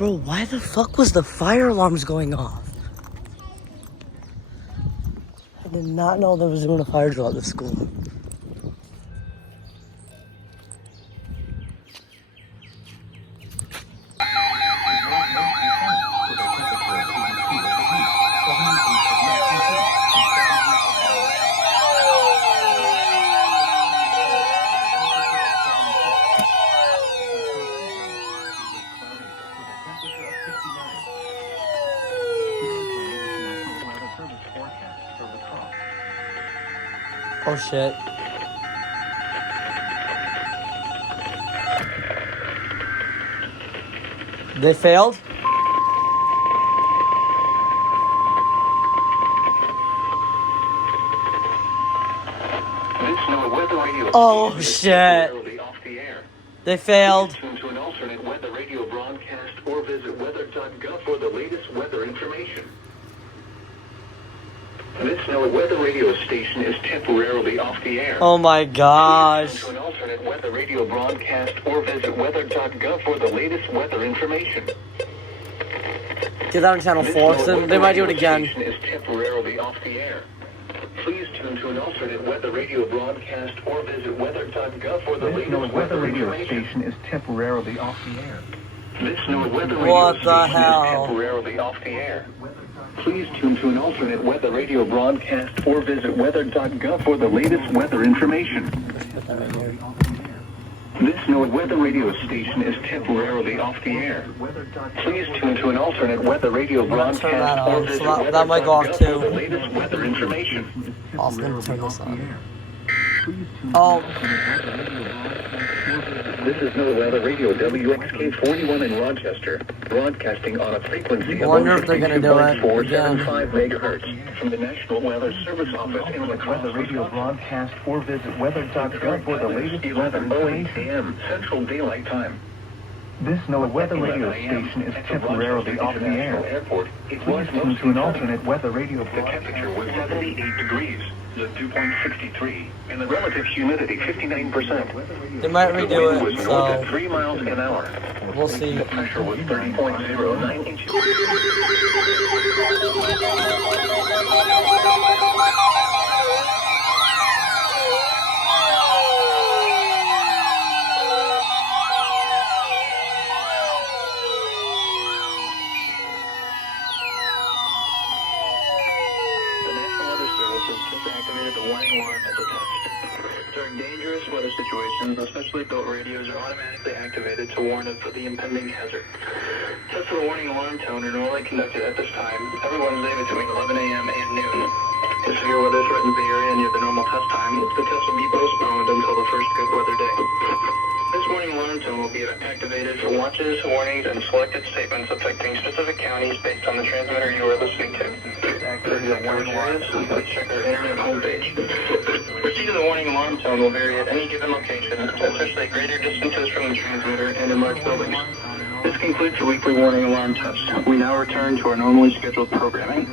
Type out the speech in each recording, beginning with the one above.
Bro, why the fuck was the fire alarms going off? I did not know there was doing a fire drill at this school. Oh shit. They failed? Oh shit. They failed. To an alternate weather radio broadcast or visit weather.gov for the latest weather information. This weather radio station is temporarily off the air. Oh my gosh. To an alternate weather radio broadcast or visit weather.gov for the latest weather information. Get that on channel 4, so they might do it again. This station is temporarily off the air. Please tune to an alternate weather radio broadcast or visit weather.gov for the latest weather radio station is temporarily off the air. This weather radio station is temporarily off the air. Please tune to an alternate weather radio broadcast or visit weather.gov for the latest weather information. This weather radio station is temporarily off the air. Please tune to an alternate weather radio broadcast or visit weather.gov for the latest weather information. Awesome. Turn this on. Oh. This is weather radio WXK41 in Rochester, broadcasting on a frequency of Wonder if they're gonna do it 475 megahertz from the National Weather Service Office in La Crosse. Weather radio broadcast or visit weather.gov for the latest 11:08 a.m. Central Daylight Time. This weather radio station is temporarily off the air. It was moved to an alternate weather radio. The temperature was 78 degrees, the dew point 63, and the relative humidity 59%. They might redo The wind it, was north so at 3 miles an hour. we'll see. The pressure was 30.09 inches. During dangerous weather situations, especially built radios are automatically activated to warn of the impending hazard. Tests of the warning alarm tone are normally conducted at this time, every Wednesday between 11 a.m. and noon. If severe weather threatens the area near the normal test time, the test will be postponed until the first good weather day. This warning alarm tone will be activated for watches, warnings, and selected statements affecting specific counties based on the transmitter you are listening to. For the warning areas, please check our internet homepage. Receipt of the warning alarm tone will vary at any given location, especially at greater distances from the transmitter and in large buildings. This concludes the weekly warning alarm test. We now return to our normally scheduled programming.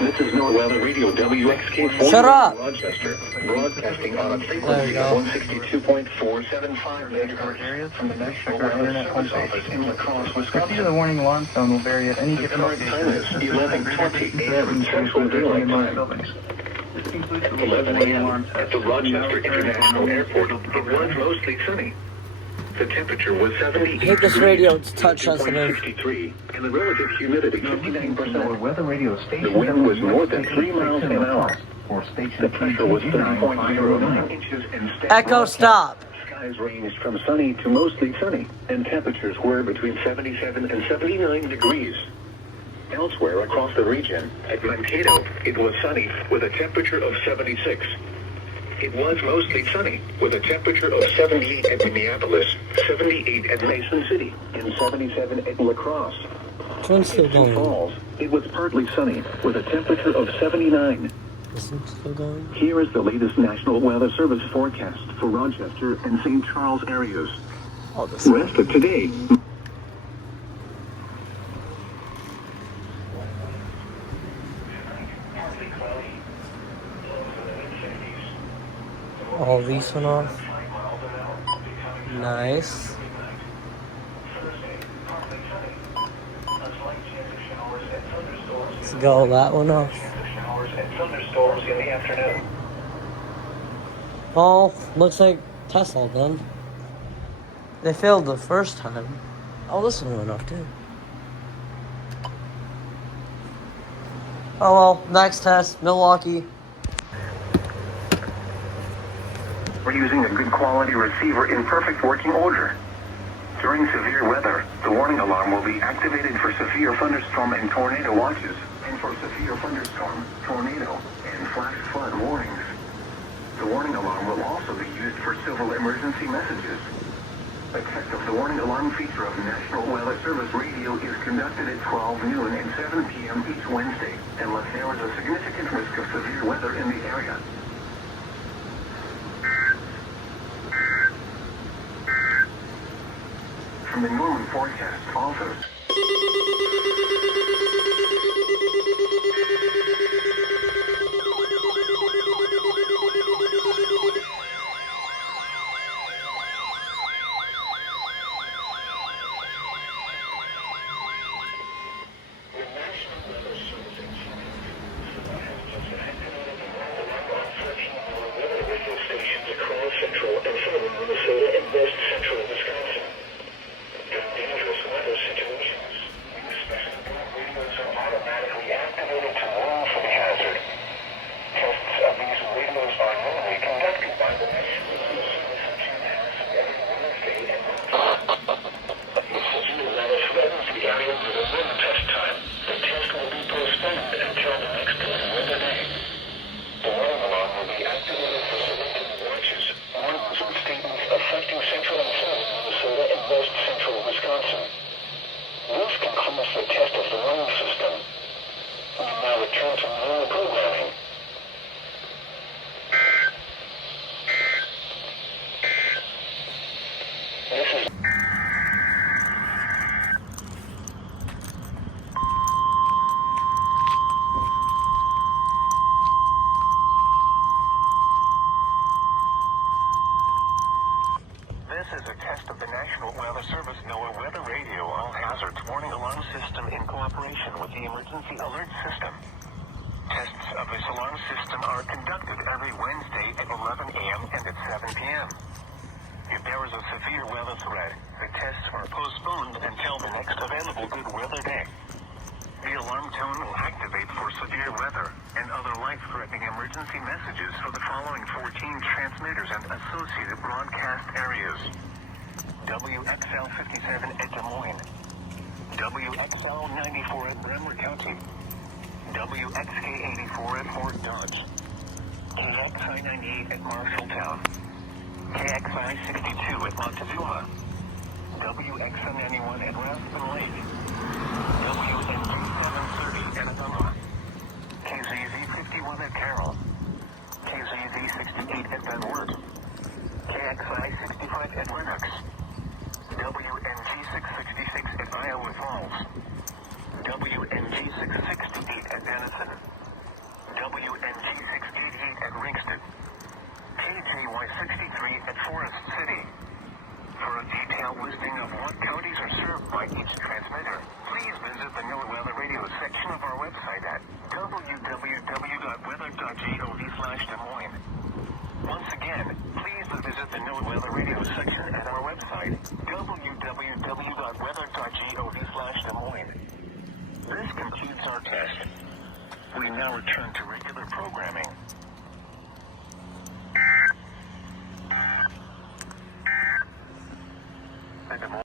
This is Weather Radio WXK4 Shut up! Rochester, broadcasting on a frequency of 162.475 megahertz from the National Weather Service Office in La Crosse, Wisconsin. The warning alarm tone will vary at any given location. The current time is 11:20 a.m. Central Daylight Time. 11 a.m. at the Rochester International Airport. It was mostly sunny. The temperature was 78 hate this radio, it's touch sensitive. 63, and the relative humidity 59%. Weather radio station. The wind was north at 3 miles an hour. The pressure was 30.09 inches and Echo, stop. Skies ranged from sunny to mostly sunny, and temperatures were between 77 and 79 degrees. Elsewhere across the region, at Mankato, it was sunny with a temperature of 76. It was mostly sunny, with a temperature of 78 at Minneapolis, 78 at Mason City, and 77 at La Crosse. Twin still In Sioux going. Falls, it was partly sunny, with a temperature of 79. Is it still going? Here is the latest National Weather Service forecast for Rochester and St. Charles areas. Oh, this Rest of today. All these went off. Nice. Let's go, that one off. Thunderstorms in the afternoon. Oh, looks like test all done. They failed the first time. Oh, this one went off too. Oh well, next test, Milwaukee. We're using a good quality receiver in perfect working order. During severe weather, the warning alarm will be activated for severe thunderstorm and tornado watches, and for severe thunderstorm, tornado, and flash flood warnings. The warning alarm will also be used for civil emergency messages. Effect of the warning alarm feature of National Weather Service Radio is conducted at 12 noon and 7 p.m. each Wednesday, unless there is a significant risk of severe weather in the area. From the Norman Forecast Office. This is a test of the National Weather Service NOAA Weather Radio All Hazards Warning Alarm System in cooperation with the Emergency Alert System. Tests of this alarm system are conducted every Wednesday at 11 a.m. and at 7 p.m. If there is a severe weather threat, the tests are postponed until the next available good weather day. The alarm tone will activate for severe weather and other life-threatening emergency messages for the following 14 transmitters and associated broadcast areas. WXL 57 at Des Moines. WXL 94 at Bremer County. WXK 84 at Fort Dodge. KXI 98 at Marshalltown. KXI 62 at Montezuma. WXN 91 at Raspin Lake. WNG 730 at Azuma. KZZ 51 at Carroll. KZZ 68 at Benwood. KXI 65 at Lennox. WNG 666 at Iowa Falls. WNG 668 at Denison. WNG 688 at Ringston. KJY 63 at Forest City. For a detailed listing of what counties are served by each transmitter, please visit the NOAA Weather Radio section of our website at www.weather.gov/Des Moines. Once again, please visit the NOAA Weather Radio section at our website, www.weather.gov/Des Moines. This concludes our test. We now return to regular programming.